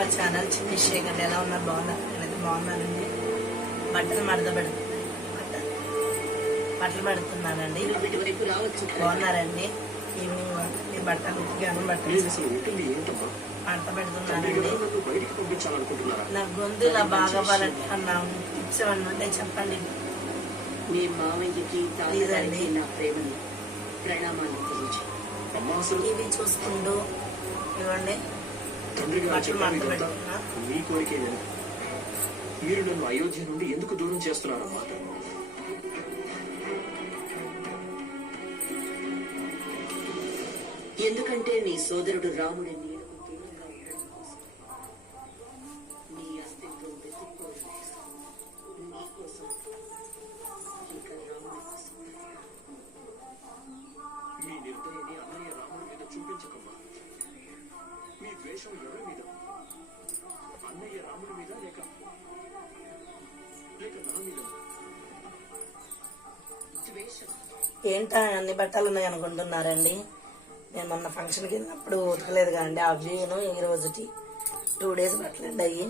Our channel చిన్ని షేక్ అండి. ఎలా ఉన్నారు? బాగున్నారు? నేనైతే బాగున్నానండి. బట్టలు పెడుతున్నానండి. బాగున్నారండి. ఈవినింగ్ మీ బట్టలు మడత పెడుతున్నానండి. నా గొంతు ఇలా బాగా అవ్వాలంటే అన్నా టిప్స్ ఏమన్నా ఉంటే చెప్పండి. మీ మామయ్యకి తాతగారికి నా ప్రేమని ప్రణామాలు తెలియజేయండి. టీవీ చూసుకుంటూ ఇవ్వండి బట్టలు మడత పెడుతున్నా. మీ కోరిక మీరు నన్ను అయోధ్య నుండి ఎందుకు దూరం చేస్తున్నారమ్మా? ఎందుకంటే నీ సోదరుడు రాముడి నీడకు దూరంగా ఉండడం కోసం, నీ అస్తిత్వం వెతుక్కోవడం కోసం, నీ కోసం ఇంకా రాముడి కోసం. మీ నిర్దయని అన్నయ్య రాముడి మీద చూపించకమ్మా. మీ ద్వేషం ఎవరి మీద? అన్నయ్య రాముడి మీద లేక నా మీద? ద్వేషం ఏంటా అన్ని బట్టలు ఉన్నాయి అనుకుంటున్నారండి. నేను మొన్న ఫంక్షన్కి వెళ్ళినప్పుడు ఉతకలేదు కదండి. ఆ వ్యూను ఈ రోజుకి 2 days బట్టలు అయ్యి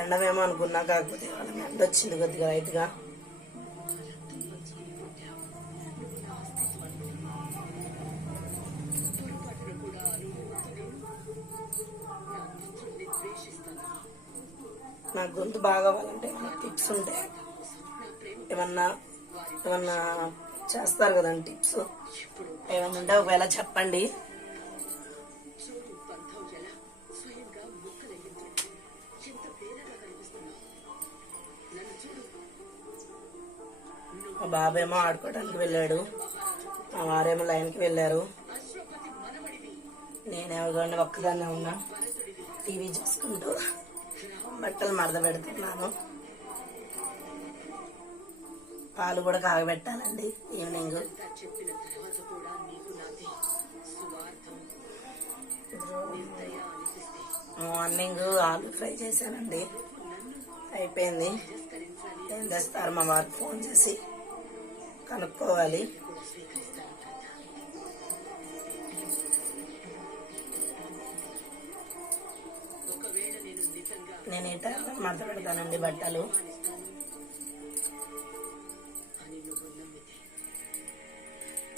ఎండమేమో అనుకున్నా, కాకపోతే వాళ్ళకి ఎండ వచ్చింది కొద్దిగా రైట్గా. నా గొంతు బాగా అవ్వాలంటే ఏమన్నా టిప్స్ ఉంటే ఏమన్నా చేస్తారు కదండి టిప్స్ ఏమన్నా ఉంటే ఒకవేళ చెప్పండి. మా బాబేమో ఆడుకోవడానికి వెళ్ళాడు, మా వారేమో లైన్కి వెళ్ళారు. నేనేమోగానే ఒక్కదాన్నే ఉన్నా టీవీ చూసుకుంటూ బట్టలు మడత పెడుతున్నాను. పాలు కూడా కాగబెట్టాలండి ఈవినింగ్. మార్నింగ్ ఆలు ఫ్రై చేశానండి, అయిపోయింది. ఏం చేస్తారు మా వారికి ఫోన్ చేసి కనుక్కోవాలి. నేను ఈ టైంలో మడత పెడతానండి బట్టలు.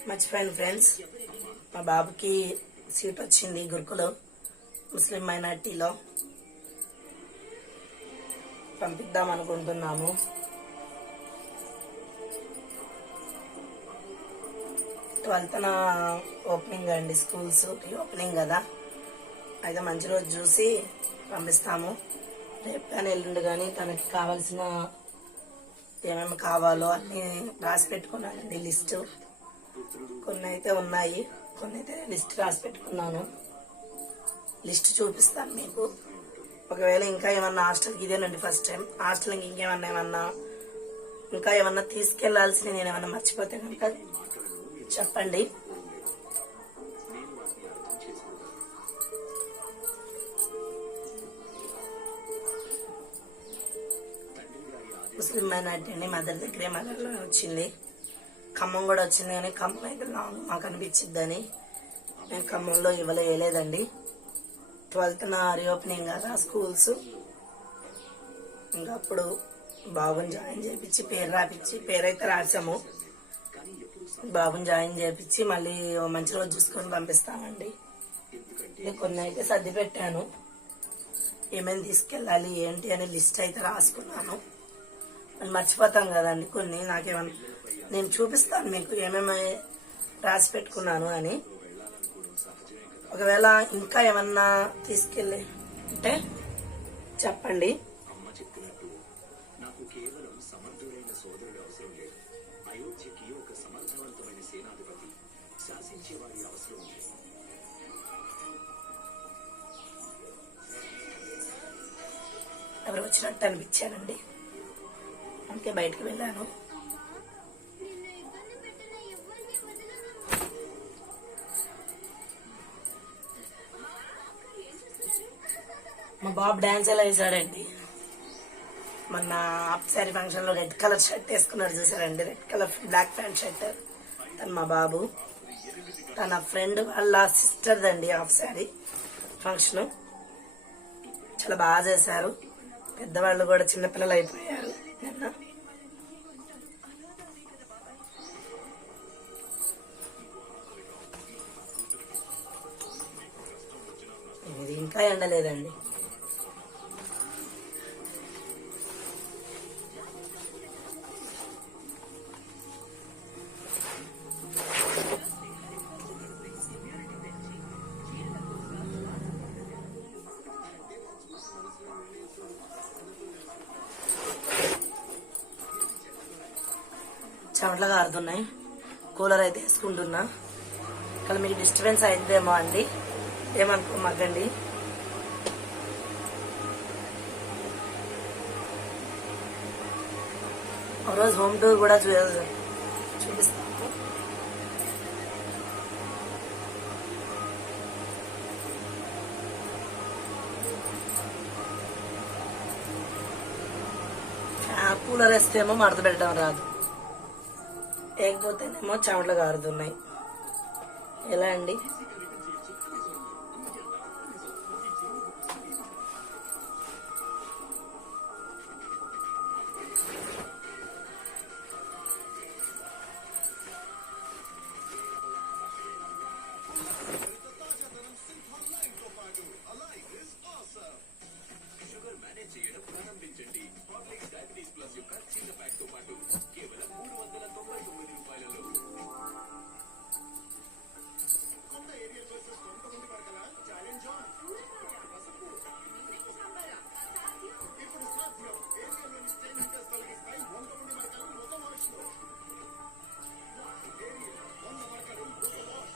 మర్చిపోయాను ఫ్రెండ్స్, మా బాబుకి సీట్ వచ్చింది గురుకులో ముస్లిం మైనార్టీలో. పంపిద్దాం అనుకుంటున్నాము. ట్వెల్త్న ఓపెనింగ్ అండి, స్కూల్స్ ఓపెనింగ్ కదా. అయితే మంచి రోజు చూసి పంపిస్తాము. రేపు కానీ ఎల్లుండి కానీ తనకి కావాల్సిన ఏమేమి కావాలో అన్నీ రాసి పెట్టుకున్నానండి లిస్టు. కొన్ని అయితే ఉన్నాయి, కొన్ని అయితే లిస్ట్ రాసి పెట్టుకున్నాను. లిస్ట్ చూపిస్తాను మీకు. ఒకవేళ ఇంకా ఏమన్నా హాస్టల్కి, ఇదేనండి ఫస్ట్ టైం హాస్టల్కి ఇంకా ఏమన్నా తీసుకెళ్లాల్సిన నేను ఏమన్నా మర్చిపోతే కనుక చెప్పండి. ముస్లిం మైనార్టీ అండి, మదర్ దగ్గరే మదర్లో వచ్చింది. ఖమ్మం కూడా వచ్చింది, కానీ ఖమ్మం అయితే లాంగ్ మాకు అనిపించిద్దని నేను ఖమ్మంలో వేయలేదండి. 12th రీఓపెనింగ్ కదా స్కూల్స్. ఇంకా అప్పుడు బాబుని జాయిన్ చేయించి పేరు రాపించి, పేరైతే రాసాము. బాబుని జాయిన్ చేయించి మళ్ళీ మంచి రోజు చూసుకొని పంపిస్తామండి. కొన్ని అయితే సర్ది పెట్టాను, ఏమేమి తీసుకెళ్ళాలి ఏంటి అనే లిస్ట్ అయితే రాసుకున్నాను. మర్చిపోతాం కదండి కొన్ని. నాకేమన్నా నేను చూపిస్తాను మీకు ఏమేమి రాసి పెట్టుకున్నాను అని. ఒకవేళ ఇంకా ఏమన్నా తీసుకెళ్ళి అంటే చెప్పండి. అమ్మ చెప్పినట్టు నాకు కేవలం సమర్థుడైన సోదరుడు అవసరం లేదు. అయోధ్యకి ఒక సమర్థవంతమైన సేనాధిపతి, శాసించే వారి అవసరం ఉంది. ఎవరు వచ్చినట్టు అనిపించానండి, అందుకే బయటకు వెళ్ళాను. మా బాబు డాన్స్ ఎలా వేసాడండి. మొన్న హాఫ్ శారీ ఫంక్షన్ లో రెడ్ కలర్ షర్ట్ వేసుకున్నాడు చూసారండి, red colour black pant shirt. తను మా బాబు, తన ఫ్రెండ్ వాళ్ళ సిస్టర్ దండి హాఫ్ శారీ. ఫంక్షన్ చాలా బాగా చేశారు. పెద్దవాళ్ళు కూడా చిన్నపిల్లలు అయిపోయారు నిన్న. ఇది ఇంకా ఎండలేదండి. చెమటలు కారుతున్నాయి. కూలర్ అయితే వేసుకుంటున్నా. ఇక్కడ మీకు డిస్టర్బెన్స్ అయిద్దేమో అండి, ఏమనుకోమాకండి. ఒకరోజు హోమ్ టూర్ కూడా చూపిస్తాము. కూలర్ వేస్తేమో మడత పెట్టడం రాదు, లేకపోతేనేమో చెమటలు కారుతున్నాయి. ఎలా అండి? షుగర్ మేనేజ్ చేయడం ప్రారంభించండి. హార్లిక్స్ డయాబెటీస్ ప్లస్ యొక్క చిన్న ప్యాక్ తో పాటు కేవలం 399 రూపాయలలో. కొత్త ఏరియల్ వర్సెస్ కొంతమంది పడగల ఛాలెంజ్ ఆన్. ఇప్పుడు సాధ్యం. ఏరియాలోని స్టెయిన్ హిటర్స్ తొలగిస్తాయి 100 మంది మరకలు మొత్తం వాష్లో. ఏరియల్ 100 మరకలు మొత్తం వాష్.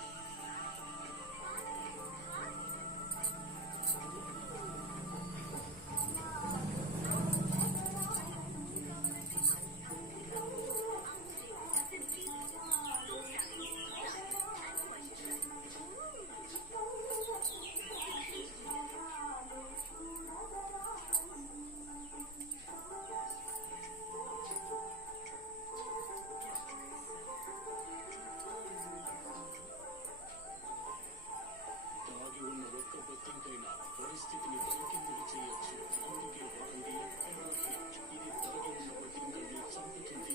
దాగి ఉన్న ఒక్క బొత్తింకైనా పరిస్థితిని తలకిందులు చేయొచ్చు. అందుకే వాడండి ఎనర్జీ. ఇది దాగి ఉన్న బొత్తింకల్ని చంపుతుంది.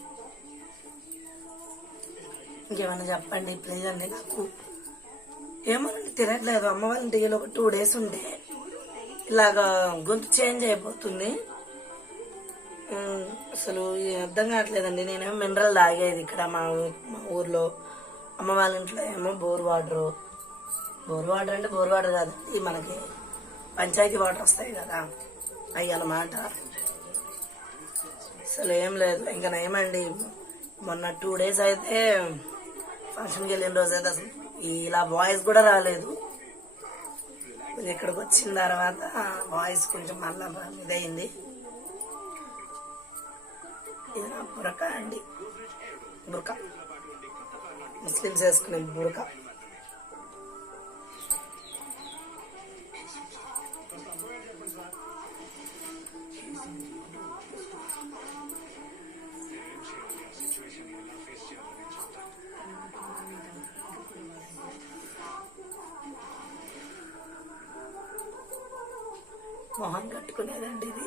ఇంకేమన్నా చెప్పండి ప్లీజ్ అండి. నాకు ఏమోనండి తినట్లేదు. అమ్మ వాళ్ళ ఇంటికి ఒక 2 days ఉంటే ఇలాగా గొంతు చేంజ్ అయిపోతుంది. అసలు అర్థం కావట్లేదండి. నేనేమో మినరల్ తాగేది ఇక్కడ మా ఊర్లో. అమ్మ వాళ్ళ ఇంట్లో ఏమో బోర్ వాటర్ అంటే బోర్ వాటర్ కాదండి, మనకి పంచాయతీ వాటర్ వస్తాయి కదా, అవి అన్నమాట. అసలు ఏం లేదు. ఇంకా నయమండి, మొన్న 2 days అయితే ఫంక్షన్కి వెళ్ళిన రోజు అయితే అసలు ఇలా వాయిస్ కూడా రాలేదు. ఇక్కడికి వచ్చిన తర్వాత వాయిస్ కొంచెం మళ్ళా ఇదయింది. ఇది నా బురక అండి, బురక ముస్లిమ్స్ వేసుకునే బురక. మొహం కట్టుకునేదండి ఇది.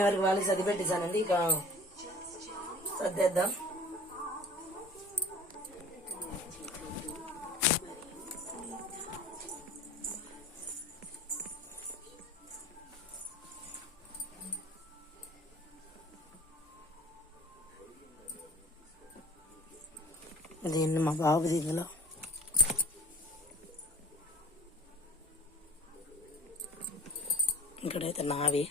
ఎవరికి వాళ్ళకి సర్ది పెట్టేశానండి. ఇక సర్దేద్దాం. దీన్ని మా బాబుది ఇందులో. ఇక్కడైతే నావి.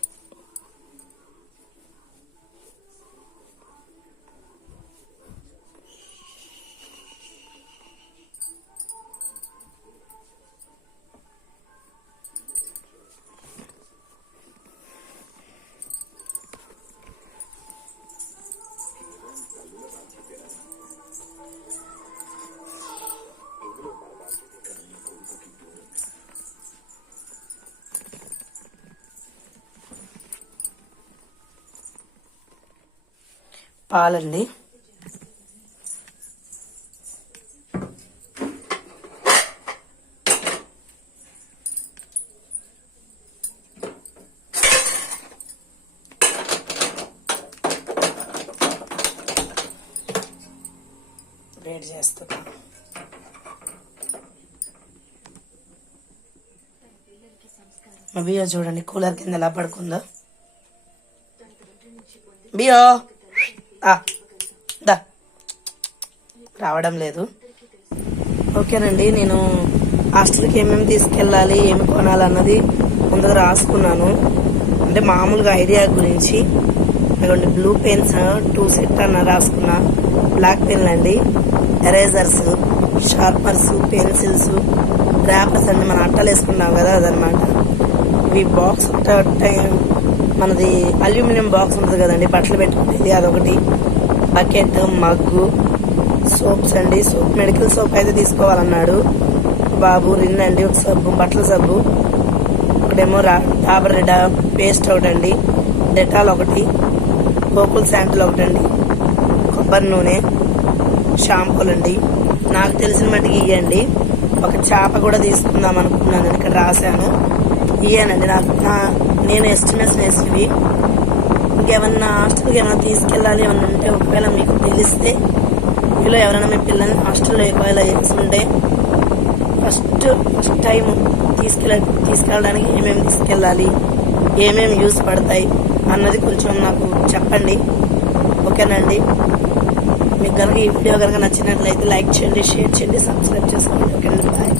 పాలండి. వేడి చేస్తున్నా. మా బియ్యో చూడండి కూలర్ కింద ఎలా పడుకుందో. బియ్యో దా రావడం లేదు. ఓకేనండి, నేను హాస్టల్కి ఏమేమి తీసుకెళ్ళాలి, ఏమి కొనాలన్నది ముందుగా రాసుకున్నాను. అంటే మామూలుగా ఐడియా గురించి. ఇదిగోండి బ్లూ పెన్స్ 2 సెట్ అన్న రాసుకున్నా. బ్లాక్ పెన్లు అండి, ఎరేజర్స్, షార్పర్స్, పెన్సిల్స్, ర్యాపర్స్ అండి, మన అట్టలు వేసుకున్నాం కదా అదనమాట. ఇవి బాక్స్ మనది అల్యూమినియం బాక్స్ ఉంటుంది కదండి బట్టలు పెట్టుకునేది, అదొకటి. బకెట్, మగ్గు, సోప్స్ అండి. సోప్ మెడికల్ సోప్ అయితే తీసుకోవాలన్నాడు బాబు. రిన్ అండి, ఒక సబ్బు, బట్టల సబ్బు ఒకటేమో, డాబర్ రెడ్ పేస్ట్ ఒకటండి, డెటాల్ ఒకటి, గోకుల్ శాంపుల్ ఒకటండి, కొబ్బరి నూనె, షాంపూలండి. నాకు తెలిసిన మట్టుకు ఇవ్వండి. ఒక చేప కూడా తీసుకుందాం అనుకున్నాను, ఇక్కడ రాశాను. ఇయ్యానండి నేను ఎస్టిమేషన్ వేసినవి. ఇంకేమన్నా హాస్టల్కి ఏమైనా తీసుకెళ్ళాలి ఏమన్నా ఉంటే ఒకవేళ మీకు తెలిస్తే, మీలో ఎవరైనా మీ పిల్లల్ని హాస్టల్లో ఒకవేళ వేసుకుంటే ఫస్ట్ టైం తీసుకెళ్ళడానికి ఏమేమి తీసుకెళ్ళాలి, ఏమేమి యూస్ పడతాయి అన్నది కొంచెం నాకు చెప్పండి. ఓకేనండి, మీకు కనుక ఈ వీడియో కనుక నచ్చినట్లయితే లైక్ చేయండి, షేర్ చేయండి, సబ్స్క్రైబ్ చేసుకోండి. ఓకేనండి, బాయ్.